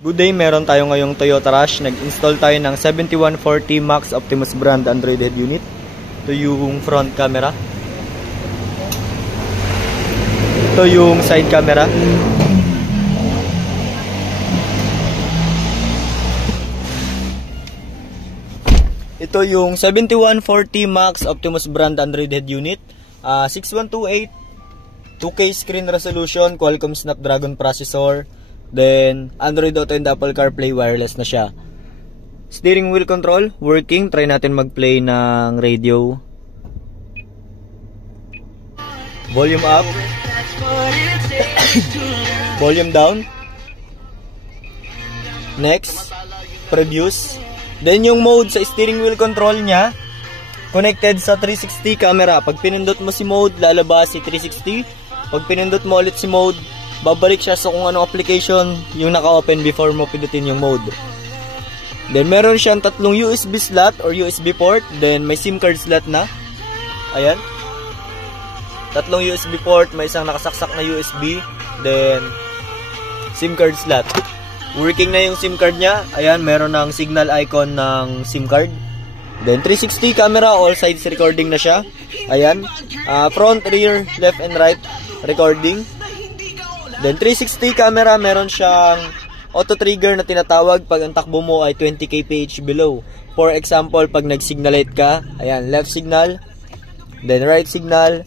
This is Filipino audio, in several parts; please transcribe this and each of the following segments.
Good day, meron tayo ngayong Toyota Rush. Nag-install tayo ng 7140 Max Optimus brand Android head unit. Ito yung front camera. Ito yung side camera. Ito yung 7140 Max Optimus brand Android head unit. 6128 2K screen resolution, Qualcomm Snapdragon processor. Then, Android Auto and Apple CarPlay wireless na siya. Steering wheel control, working. Try natin mag-play ng radio. Volume up. Volume down. Next, previews. Then, yung mode sa steering wheel control niya, connected sa 360 camera. Pag pinindot mo si mode, lalabas si 360. Pag pinindot mo ulit si mode, babalik siya sa kung anong application yung naka-open before mo pindutin yung mode. Then, meron siyang tatlong USB slot or USB port. Then, may SIM card slot na. Ayan. Tatlong USB port. May isang nakasaksak na USB. Then, SIM card slot. Working na yung SIM card niya. Ayan, meron ng signal icon ng SIM card. Then, 360 camera. All sides recording na siya. Ayan. Front, rear, left, and right recording. Then 360 camera, meron siyang auto trigger na tinatawag pag ang takbo mo ay 20 kph below. For example, pag nag-signalate ka, ayan, left signal, then right signal,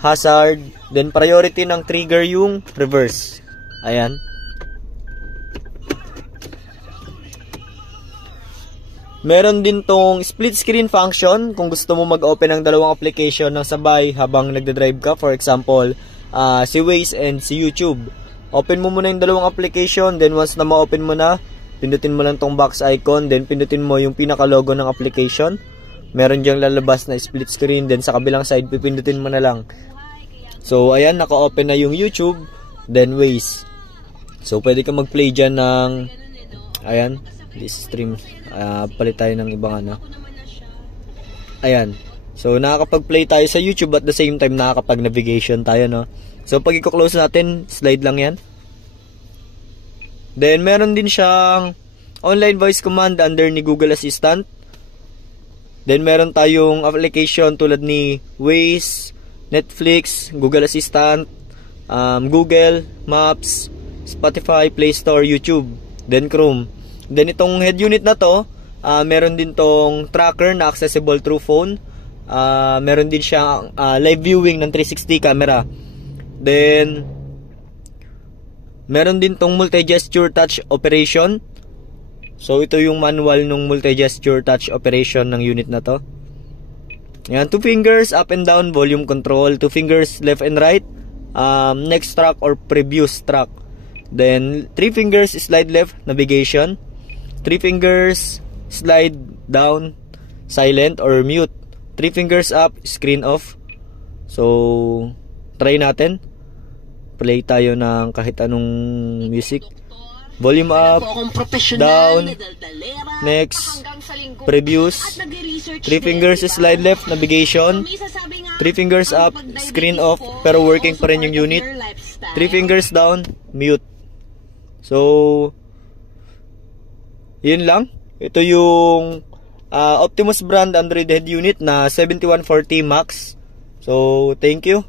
hazard, then priority ng trigger yung reverse. Ayan. Meron din tong split screen function kung gusto mo mag-open ng dalawang application ng sabay habang nagdadrive ka. For example, si Waze and si YouTube. Open mo muna yung dalawang application, then once na ma-open mo na, pindutin mo lang tong box icon, then pindutin mo yung pinaka-logo ng application. Meron diyang lalabas na split screen, then sa kabilang side, pipindutin mo na lang. So, ayan, naka-open na yung YouTube, then Waze. So, pwede ka mag-play dyan ng, ayan, this stream. Palit tayo ng ibang ano. Ayan. So, nakakapag-play tayo sa YouTube at the same time nakakapag-navigation tayo, no? So, pag i-close natin, slide lang yan. Then, meron din siyang online voice command under ni Google Assistant. Then, meron tayong application tulad ni Waze, Netflix, Google Assistant, Google, Maps, Spotify, Play Store, YouTube, then Chrome. Then, itong head unit na to, meron din tong tracker na accessible through phone. Meron din siyang live viewing ng 360 camera. Then, meron din tong multi-gesture touch operation. So, ito yung manual ng multi-gesture touch operation ng unit na to. Yan, 2 fingers up and down volume control, 2 fingers left and right, next track or previous track. Then, 3 fingers slide left navigation, 3 fingers slide down silent or mute, 3 fingers up, screen off. So, try natin. Play tayo ng kahit anong music. Volume up, down, next, previews, 3 fingers slide left, navigation, 3 fingers up, screen off, pero working pa rin yung unit, 3 fingers down, mute. So, yun lang. Ito yung Optimus brand Android head unit na 7140 Max. So, thank you.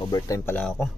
Overtime pala ako.